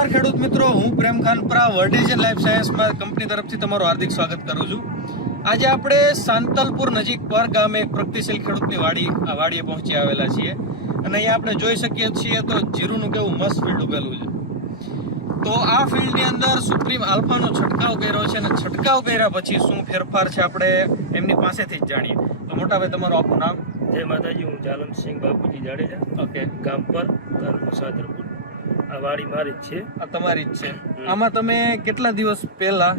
નમસ્કાર ખેડૂત મિત્રો, હું પ્રેમ ખાનપરા વર્ટિજન લાઈફ સાયન્સમાં કંપની તરફથી તમારું હાર્દિક સ્વાગત કરું છું. આજે આપણે સાંતલપુર નજીક પર ગામે એક પ્રગતિશીલ ખેડૂતની વાડીએ પહોંચી આવેલા છીએ અને અહીંયા આપણે જોઈ શકીએ છીએ તો જીરુનું કેવું મસ્ત ફિલ્ડ ઉગેલું છે. તો આ ફિલ્ડની અંદર સુપ્રીમ આલ્ફાનો છંટકાવ કર્યો છે અને છંટકાવ કર્યા પછી શું ફેરફાર છે આપણે એમની પાસેથી જ જાણીએ. તો મોટાભાઈ, તમારું આપનું નામ? જય માતાજી, હું જાલમસિંહ બાપુજી જાડેજા, ઓકે, ગામ પર, તાલુકો સાંતલપુર. આ વાડી મારી જ છે. આ તમારી જ છે. આમાં તમે કેટલા દિવસ પહેલા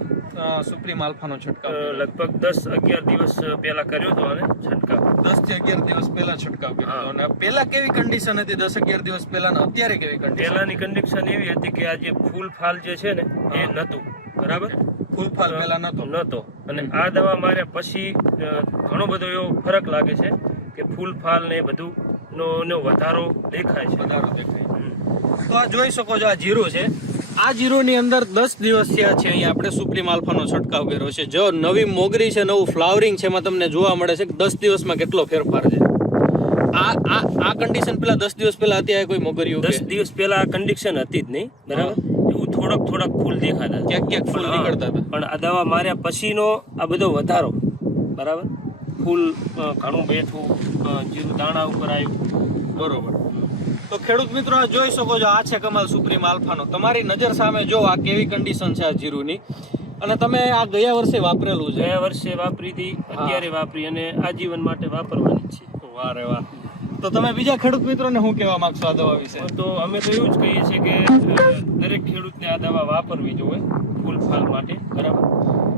સુપ્રીમ આલ્ફાનો છંટકાવ કર્યો? લગભગ 10-11 દિવસ પહેલા કર્યો હતો અને છંટકાવ 10 થી 11 દિવસ પહેલા છંટકાવ કર્યો અને પહેલા કેવી કન્ડિશન હતી 10-11 દિવસ પહેલા ને અત્યારે કેવી કન્ડિશન? પહેલાની કન્ડિશન એવી હતી કે આ જે ફૂલ ફાલ જે છે ને એ નહોતું, બરાબર? ફૂલ ફાલ પહેલા નહોતો અને આ દવા માર્યા પછી ઘણો બધો એવો ફરક લાગે છે કે ફૂલ ફાલ ને બધું નો વધારો દેખાય છે. તો આ જોઈ શકો છો, આ જીરું છે. આ જીરુની અંદર 10 દિવસ થયા છે અહીંયા આપણે સુપ્રીમ આલ્ફાનો છંટકાવ કર્યો છે. જો નવી મોગરી છે, નવું ફ્લાવરિંગ છે, એમાં તમને જોવા મળે છે કે 10 દિવસમાં કેટલો ફેરફાર છે. આ કન્ડિશન પેલા 10 દિવસ પહેલા અત્યારે કોઈ મોગરીઓ 10 દિવસ પહેલા આ કન્ડિશન હતી જ નહીં, બરાબર? એવું થોડાક ફૂલ દેખાતા, ક્યાંક ફૂલ નીકળતા હતા. પણ આ દવા માર્યા પછીનો આ બધો વધારો, બરાબર? ફૂલ ઘણું બેઠું, જીરું દાણા ઉપર આવ્યું, બરોબર. તો ખેડૂત મિત્રો, આ જોઈ શકો છો, આ છે કમાલ સુપ્રીમ આલ્ફાનો. તમારી નજર સામે જો આ કેવી કન્ડિશન છે આ જીરુની. અને તમે આ ગયા વર્ષે વાપરેલું છે? ગયા વર્ષે વાપરી હતી, અત્યારે વાપરી અને આજીવન માટે વાપરવાની જ છે. વાહ રે વાહ. તો તમે બીજા ખેડૂત મિત્રોને શું કહેવા માંગશો આ દવા વિશે? તો અમે તો એવું જ કહીએ છીએ કે દરેક ખેડૂતને આ દવા વાપરવી જોઈએ ફૂલ ફાલ માટે, બરાબર?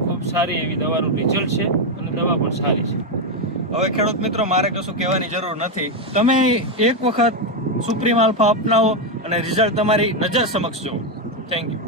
ખૂબ સારી એવી દવાનું રિઝલ્ટ છે અને દવા પણ સારી છે. હવે ખેડૂત મિત્રો, મારે કશું કહેવાની જરૂર નથી. તમે એક વખત સુપ્રીમ આલ્ફા અપનાવો અને રિઝલ્ટ તમારી નજર સમક્ષ જુઓ. Thank you.